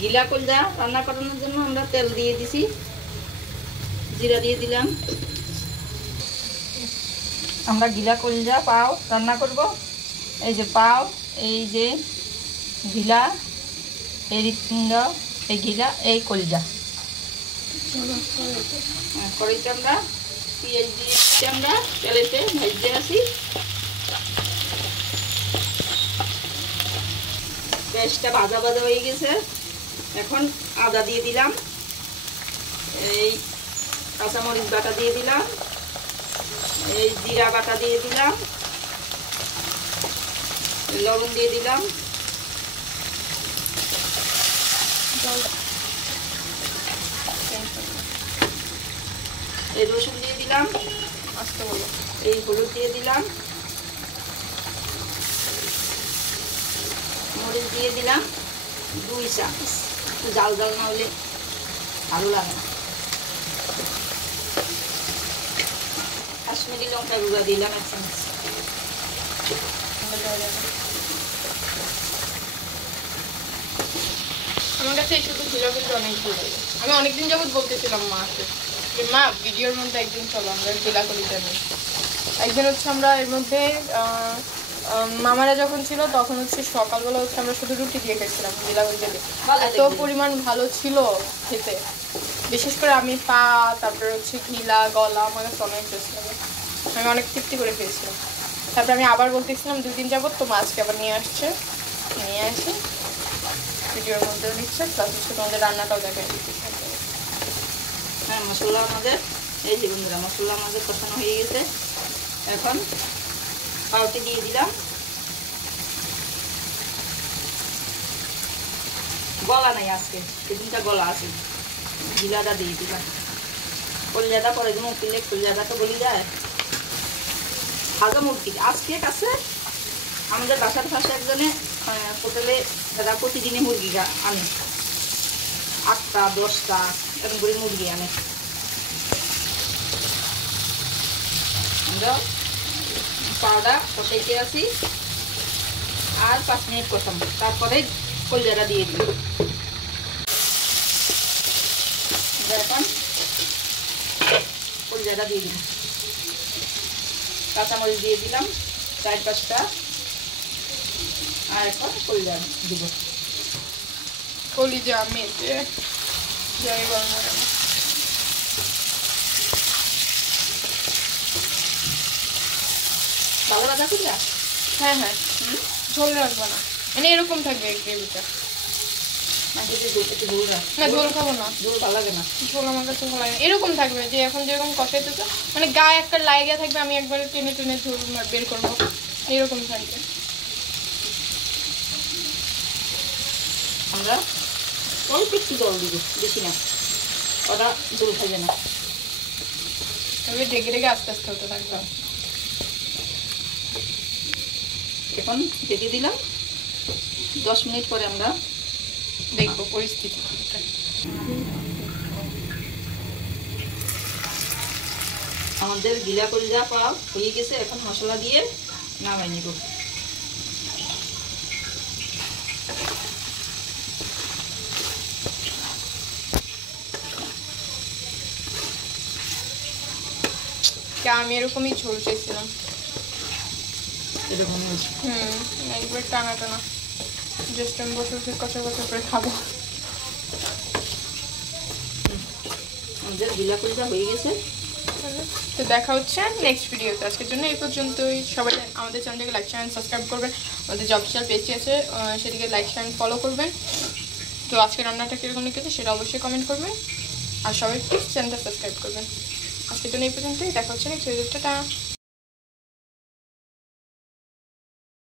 গিলা কলজা রান্না করানোর জন্য আমরা তেল দিয়ে দিছি, জিরা দিয়ে দিলাম। আমরা গিলা কলজা পাও রান্না করব। এই যে পাও, এই যে গিলা, এই হৃৎপিণ্ড, এই গিলা, এই কলজা। কড়াইতে আমরা পেঁয়াজ দিয়ে আমরা তেলেতে ভাজতে আসি। পেঁয়াজটা ভাজা ভাজা হয়ে গেছে, এখন আদা দিয়ে দিলাম, এই কাঁচামরিচ বাটা দিয়ে দিলাম, এই জিরা বাটা দিয়ে দিলাম, লবণ দিয়ে দিলাম, এই রসুন দিয়ে দিলাম, এই হলুদ দিয়ে দিলাম, মরিচ দিয়ে দিলাম 2 চামচ। একটু জাল জাল না হলে ভালো লাগে না। কাশ্মীরি লঙ্কা গুঁড়া দিলাম 1 চামচ। আমার কাছে এই শুধু ছিল কিন্তু অনেক ভালো লাগে। আমি অনেকদিন যাবত বলতেছিলাম মাকে যে মা ভিডিওর মধ্যে একদিন চলো আমরা জিলা কলিজা নিই। একদিন হচ্ছে আমরা এর মধ্যে মামারা যখন ছিল তখন হচ্ছে সকালবেলা হচ্ছে আমরা শুধু রুটি দিয়ে খেয়েছিলাম জিলা কলিজা দিয়ে। এত পরিমাণ ভালো ছিল খেতে, বিশেষ করে আমি পা, তারপরে হচ্ছে ঘিলা, গলা, আমার কাছে অনেক টেস্ট লাগে। আমি অনেক তৃপ্তি করে খেয়েছিলাম। তারপরে আমি আবার বলতেছিলাম 2 দিন যাবত, তো আজকে আবার নিয়ে আসছে, নিয়ে আসি ভিডিওর মধ্যেও দিচ্ছে, প্লাস হচ্ছে তোমাদের রান্নাটাও দেখে দিচ্ছে। হ্যাঁ, মশলা আমাদের এই যে বন্ধুরা মশলা আমাদের কষানো হয়ে গেছে। এখন পাউটি দিয়ে দিলাম, গলা নাই আজকে, সেদিনটা গলা আছে। জিলাটা দিয়ে দিলাম, কলজাটা পরে দিন উঠলে কলজাটা তো বলি যায়। ভাজা মুরগি আজকে কাছে আমাদের বাসার পাশে একজনে হোটেলে দাদা প্রতিদিনই মুরগি আনে, 8টা 10টা এরকম করে মুরগি আনে। আমরা পাউডার কষাইতে আসি আর 5 মিনিট কষাবো, তারপরে কলজাটা দিয়ে দিই। এখন কলজাটা দিয়ে দিলাম, কাঁচামরিচ দিয়ে দিলাম 4-5টা, আর এখন কলজা দিব। কলিজা মেজে যাই গরম গরম ভালো ভাজা কলজা। হ্যাঁ হ্যাঁ, ঝোল রাখবো না, মানে এরকম থাকবে গ্রেভিটা। না ঝোল খাবো না, ঝোল ভালো লাগে না। ঝোল আমার কাছে ভালো লাগে না। এরকম থাকবে যে এখন যেরকম কষাইতেছে, মানে গায়ে একটা লাগিয়ে থাকবে, আমি একবারে টেনে টেনে ঝোল বের করবো, এরকম থাকবে। আমরা অল্প একটু জল দিব, বেশি না, ওটা ঝোল খাবে না। তবে ডেকে ডেকে আস্তে আস্তে হতে থাকবে। এখন ঢেকে দিলাম, 10 মিনিট পরে আমরা দেখবো পরিস্থিতি। আমাদের গিলা কলজা পাও হয়ে গেছে, এখন মশলা দিয়ে নামাই নিব। আমি এরকমই ঝোল চাইছিলাম, একবার টানা টানা, জাস্ট আমি বসে বসে কষা কষা করে খাবো। আমাদের গিলা কলজা হয়ে গেছে। তো দেখা হচ্ছে নেক্সট ভিডিওতে। আজকের জন্য এই পর্যন্তই। সবাই আমাদের চ্যানেলটাকে লাইক শেয়ার সাবস্ক্রাইব করবেন। আমাদের জব শেয়ার পেজটি আছে, সেটিকে লাইক শেয়ার ফলো করবেন। তো আজকে রান্নাটা কীরকম লিখেছে সেটা অবশ্যই কমেন্ট করবেন, আর সবাই প্লিজ চ্যানেলটা সাবস্ক্রাইব করবেন। আজকের জন্য এই পর্যন্তই, দেখা হচ্ছে নেক্সট ভিডিওতে। টাটা।